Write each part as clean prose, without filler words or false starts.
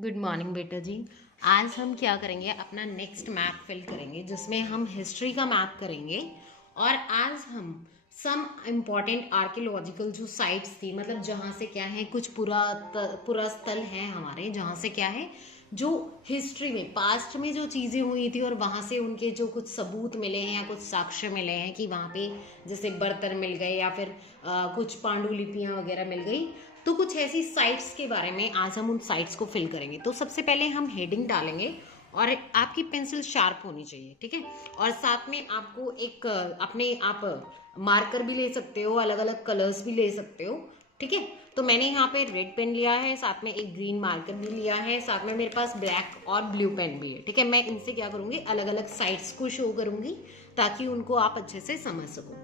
Good morning बेटा जी। आज हम क्या करेंगे, अपना नेक्स्ट मैप फिल करेंगे जिसमें हम हिस्ट्री का मैप करेंगे। और आज हम सम इम्पॉर्टेंट आर्कियोलॉजिकल जो साइट्स थी, मतलब जहाँ से क्या है, कुछ पूरा स्थल है हमारे, जहाँ से क्या है जो हिस्ट्री में पास्ट में जो चीज़ें हुई थी और वहाँ से उनके जो कुछ सबूत मिले हैं या कुछ साक्ष्य मिले हैं कि वहाँ पे जैसे बर्तन मिल गए या फिर कुछ पांडुलिपियाँ वगैरह मिल गई। तो कुछ ऐसी साइट्स के बारे में आज हम उन साइट्स को फिल करेंगे। तो सबसे पहले हम हेडिंग डालेंगे और आपकी पेंसिल शार्प होनी चाहिए, ठीक है। और साथ में आपको एक अपने आप मार्कर भी ले सकते हो, अलग अलग कलर्स भी ले सकते हो, ठीक है। तो मैंने यहाँ पे रेड पेन लिया है, साथ में एक ग्रीन मार्कर भी लिया है, साथ में मेरे पास ब्लैक और ब्लू पेन भी है, ठीक है। मैं इनसे क्या करूँगी, अलग अलग साइट्स को शो करूँगी ताकि उनको आप अच्छे से समझ सको।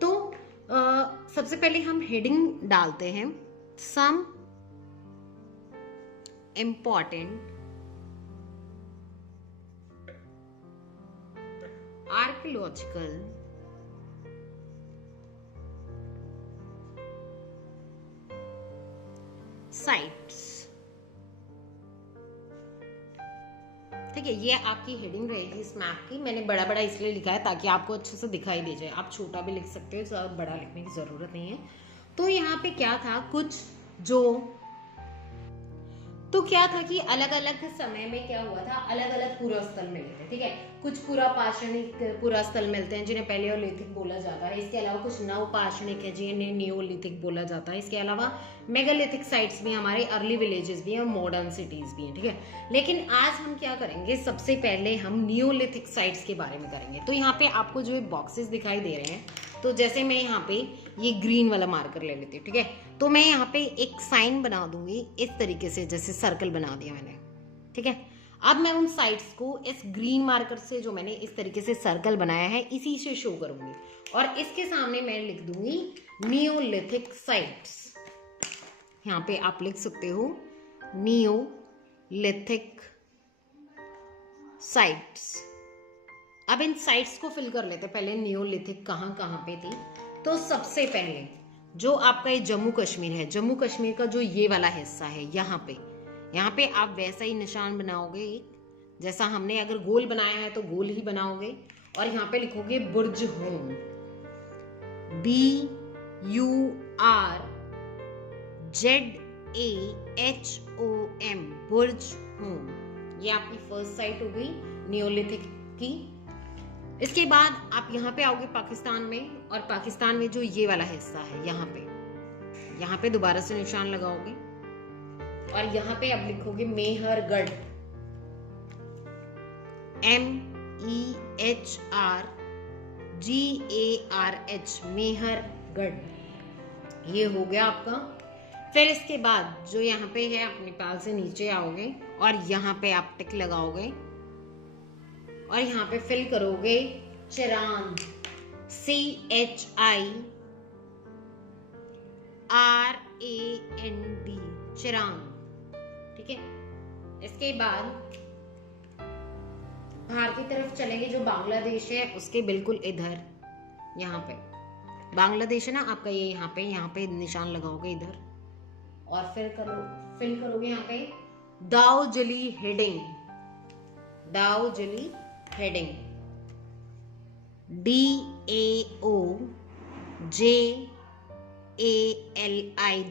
तो सबसे पहले हम हेडिंग डालते हैं, some important archaeological sites, ठीक है। ये आपकी हेडिंग रहेगी इस मैप की। मैंने बड़ा बड़ा इसलिए लिखा है ताकि आपको अच्छे से दिखाई दे जाए। आप छोटा भी लिख सकते हो, ज़्यादा बड़ा लिखने की ज़रूरत नहीं है। तो यहाँ पे क्या था, कुछ जो तो क्या था कि अलग अलग समय में क्या हुआ था, अलग अलग पुरास्थल मिले थे, ठीक है। कुछ पुरापाषाणिक पुरास्थल मिलते हैं जिन्हें पैलियोलिथिक बोला जाता है। इसके अलावा कुछ नवपाषाणिक है जिन्हें नियोलिथिक बोला जाता है। इसके अलावा मेगालिथिक साइट्स भी, हमारे अर्ली विलेजेस भी हैं, मॉडर्न सिटीज भी हैं, ठीक है। लेकिन आज हम क्या करेंगे, सबसे पहले हम नियोलिथिक साइट्स के बारे में करेंगे। तो यहाँ पे आपको जो बॉक्सेस दिखाई दे रहे हैं, तो जैसे मैं यहाँ पे ये ग्रीन वाला मार्कर ले लेती हूँ, ठीक है। तो मैं यहाँ पे एक साइन बना दूंगी इस तरीके से, जैसे सर्कल बना दिया मैंने, ठीक है। अब मैं उन साइट्स को इस ग्रीन मार्कर से, जो मैंने इस तरीके से सर्कल बनाया है, इसी से शो करूंगी। और इसके सामने मैं लिख दूंगी नियोलिथिक साइट्स। यहाँ पे आप लिख सकते हो नियोलिथिक साइट्स। अब इन साइट्स को फिल कर लेते हैं। पहले नियोलिथिक कहाँ कहाँ पे थी। तो सबसे पहले जो आपका ये जम्मू कश्मीर है, जम्मू कश्मीर का जो ये वाला हिस्सा है, यहाँ पे आप वैसा ही निशान बनाओगे, जैसा हमने अगर गोल बनाया है तो गोल ही बनाओगे। और यहाँ पे लिखोगे बुर्ज होम, BURZAHOM, बुर्ज होम। ये आपकी फर्स्ट साइट हो गई नियोलिथिक की। इसके बाद आप यहाँ पे आओगे पाकिस्तान में, और पाकिस्तान में जो ये वाला हिस्सा है, यहाँ पे दोबारा से निशान लगाओगे और यहाँ पे अब लिखोगे मेहरगढ़, MEHRGARH, मेहरगढ़। ये हो गया आपका। फिर इसके बाद जो यहाँ पे है, आप नेपाल से नीचे आओगे और यहाँ पे आप टिक लगाओगे और यहाँ पे फिल करोगे चिरांद, CHIRAND, चिरांद, ठीक है। इसके बाद बाहर की तरफ चलेंगे, जो बांग्लादेश है उसके बिल्कुल इधर, यहाँ पे बांग्लादेश है ना आपका, ये यहाँ पे निशान लगाओगे इधर। और फिर फिल करोगे यहाँ पे दाऊजली हेडिंग, दाऊजली हेडिंग, DAOJALI,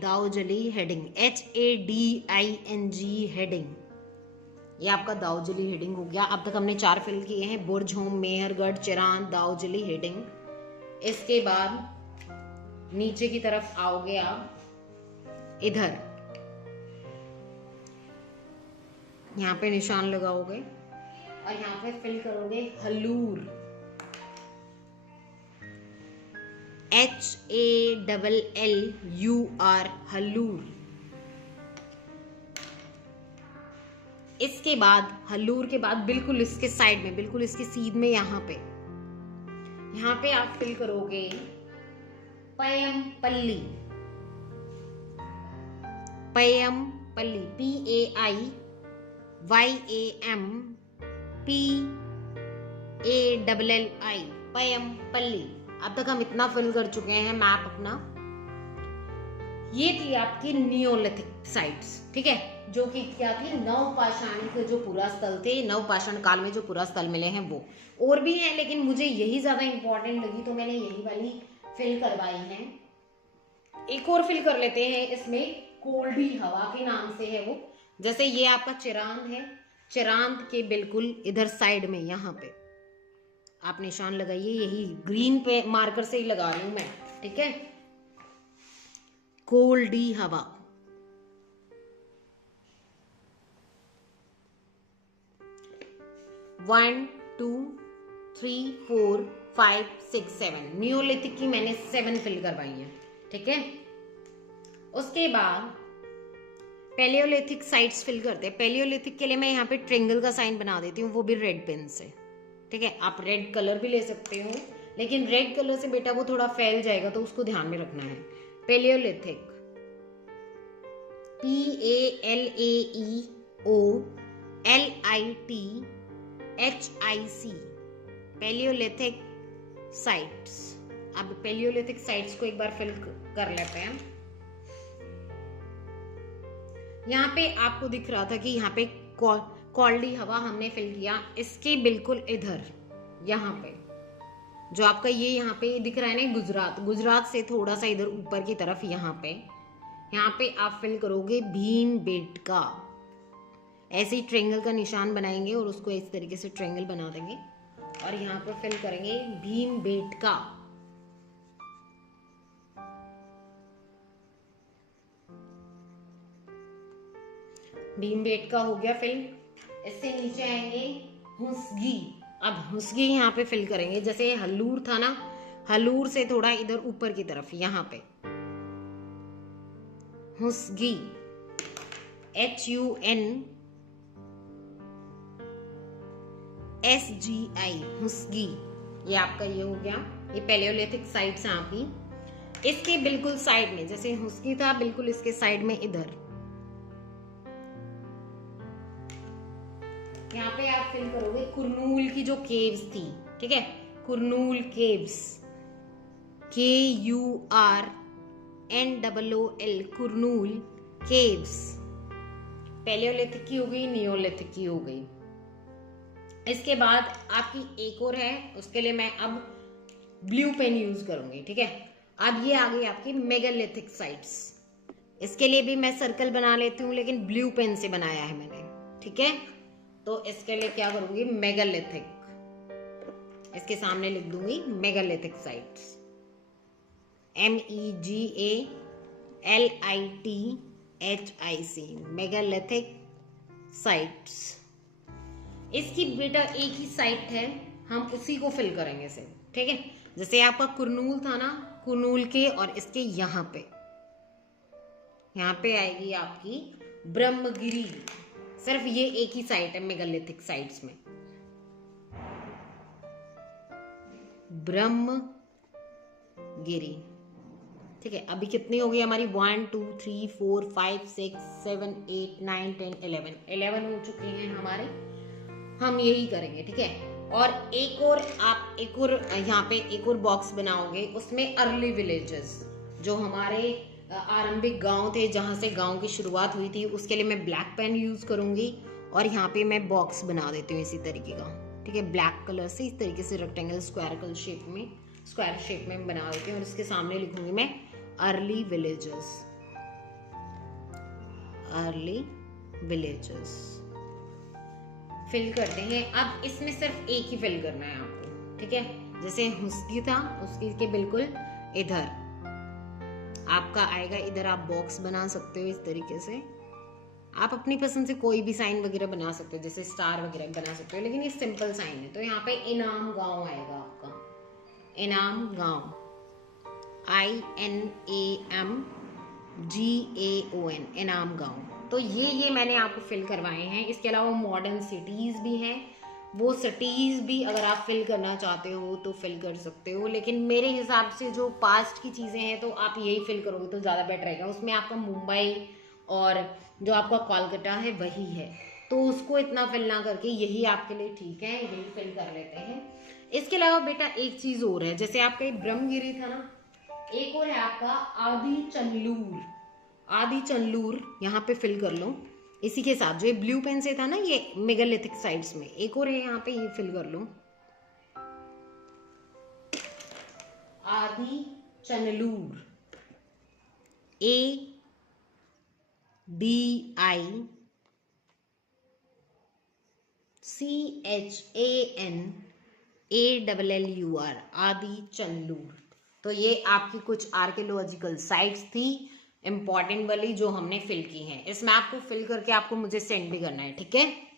दाऊजली हेडिंग, HADING हेडिंग। ये आपका दाऊजली हेडिंग हो गया। अब तक हमने 4 फिल किए हैं, बुर्ज होम, मेहरगढ़, चिरांद, दाऊजली हेडिंग। इसके बाद नीचे की तरफ आओगे आप इधर, यहाँ पे निशान लगाओगे और यहाँ पे फिल करोगे हल्लूर, HALLUR, हल्लूर। इसके बाद हल्लूर के बाद बिल्कुल इसके साइड में, बिल्कुल इसके सीध में यहाँ पे आप फिल करोगे पयमपल्ली, पयमपल्ली, PAIYAMPALLI, पयमपल्ली। अब तक हम इतना फिल कर चुके हैं मैप अपना। ये थी आपकी नियोलिथिक साइट्स, ठीक है, जो कि क्या थी, नवपाषाण के जो पुरा स्थल थे, नवपाषाण काल में जो पुरा स्थल मिले हैं वो। और भी हैं लेकिन मुझे यही ज्यादा इंपॉर्टेंट लगी तो मैंने यही वाली फिल करवाई है। एक और फिल कर लेते हैं इसमें, कोल्डी हवा के नाम से है वो। जैसे ये आपका चिरांद है, चिरांद के बिल्कुल इधर साइड में यहाँ पे आप निशान लगाइए, यही ग्रीन पे मार्कर से ही लगा रही हूं मैं, ठीक है। कोल्डी हवा, one two three four five six seven, Neolithic की मैंने 7 फिल करवाई है, ठीक है। उसके बाद पैलियोलिथिक साइट्स फिल करते हैं। पैलियोलिथिक के लिए मैं यहाँ पे ट्रेंगल का साइन बना देती हूँ, वो भी रेड पेन से, ठीक है। आप रेड कलर भी ले सकते हो, लेकिन रेड कलर से बेटा वो थोड़ा फैल जाएगा तो उसको ध्यान में रखना है। Palaeolithic, PALEOLITHIC, Palaeolithic sites. अब पैलियोलिथिक साइट्स को एक बार फिल कर लेते हैं। यहाँ पे आपको दिख रहा था कि यहाँ पे कोल्डी हवा हमने फिल किया, इसके बिल्कुल इधर यहाँ पे जो आपका ये यहाँ पे दिख रहा है ना, गुजरात, गुजरात से थोड़ा सा इधर ऊपर की तरफ यहाँ पे आप फिल करोगे भीमबेटका। ऐसे ही ट्रेंगल का निशान बनाएंगे और उसको इस तरीके से ट्रेंगल बना देंगे और यहाँ पर फिल करेंगे भीमबेटका। भीमबेटका हो गया फिल। इससे नीचे आएंगे हुस्गी। अब हुस्गी यहाँ पे फिल करेंगे, जैसे हल्लूर था ना, हल्लूर से थोड़ा इधर ऊपर की तरफ यहाँ पे हुस्गी, HUNSGI, हुस्गी। ये आपका ये हो गया, ये पैलियोलिथिक साइट्स हैं आपकी। इसके बिल्कुल साइड में, जैसे हुस्गी था बिल्कुल इसके साइड में इधर यहाँ पे आप फिल करोगे कुरनूल की जो केव्स थी, ठीक है, Kurnool caves, KURNOOL, Kurnool caves. Palaeolithic की हो गई, नियोलिथिक की हो गई। इसके बाद आपकी एक और है, उसके लिए मैं अब ब्लू पेन यूज करूंगी, ठीक है। अब ये आ गई आपकी मेगालिथिक साइट्स। इसके लिए भी मैं सर्कल बना लेती हूँ, लेकिन ब्लू पेन से बनाया है मैंने, ठीक है। तो इसके लिए क्या करूंगी, मेगालिथिक, इसके सामने लिख दूंगी megalithic sites, MEGALITHIC, megalithic sites. इसकी बेटा एक ही साइट है, हम उसी को फिल करेंगे सिर्फ, ठीक है। जैसे आपका कुरनूल था ना, कुरनूल के और इसके यहाँ पे आएगी आपकी ब्रह्मगिरी। सिर्फ ये एक ही साइट है मेगालिथिक साइट्स में, ब्रह्मगिरी, ठीक है। अभी कितनी हो गई हमारी, 1 2 3 4 5 6 7 8 9 10 11 हो चुके हैं हमारे। हम यही करेंगे, ठीक है। और एक और यहाँ पे एक और बॉक्स बनाओगे, उसमें अर्ली विलेजेस, जो हमारे आरंभिक गांव थे, जहां से गांव की शुरुआत हुई थी, उसके लिए मैं ब्लैक पेन यूज करूंगी और यहाँ पे मैं बॉक्स बना देती हूँ इसी तरीके का, ठीक है। ब्लैक कलर से इस तरीके से रेक्टेंगल स्क्वायर शेप में बना देती हूँ और इसके सामने लिखूंगी मैं अर्ली विलेजेस। फिल करते हैं। अब इसमें सिर्फ एक ही फिल करना है आपको, ठीक है। जैसे हुस्की था, उसकी के बिल्कुल इधर आपका आएगा, इधर आप बॉक्स बना सकते हो इस तरीके से। आप अपनी पसंद से कोई भी साइन वगैरह बना सकते हो, जैसे स्टार वगैरह बना सकते हो, लेकिन ये सिंपल साइन है। तो यहाँ पे इनाम गांव आएगा आपका, इनाम गांव, INAMGAON, इनाम गांव। तो ये मैंने आपको फिल करवाए हैं। इसके अलावा मॉडर्न सिटीज भी हैं, वो सिटीज भी अगर आप फिल करना चाहते हो तो फिल कर सकते हो, लेकिन मेरे हिसाब से जो पास्ट की चीज़ें हैं तो आप यही फिल करोगे तो ज़्यादा बेटर रहेगा। उसमें आपका मुंबई और जो आपका कोलकाता है वही है, तो उसको इतना फिल ना करके यही आपके लिए ठीक है, यही फिल कर लेते हैं। इसके अलावा बेटा एक चीज़ और है, जैसे आपका ब्रह्मगिरी था ना, एक और है आपका आदि चंदलूर। आदि चंदलूर यहाँ पे फिल कर लो। इसी के साथ जो ये ब्लू पेन से था ना, ये मेगालिथिक साइट्स में एक और है यहाँ पे, ये फिल कर लो। आदि चंदलूर, ADICHANALLUR, आदि चंदलूर। तो ये आपकी कुछ आर्कियोलॉजिकल साइट्स थी इंपॉर्टेंट वाली जो हमने फिल की हैं। इस मैप को फिल करके आपको मुझे सेंड भी करना है, ठीक है।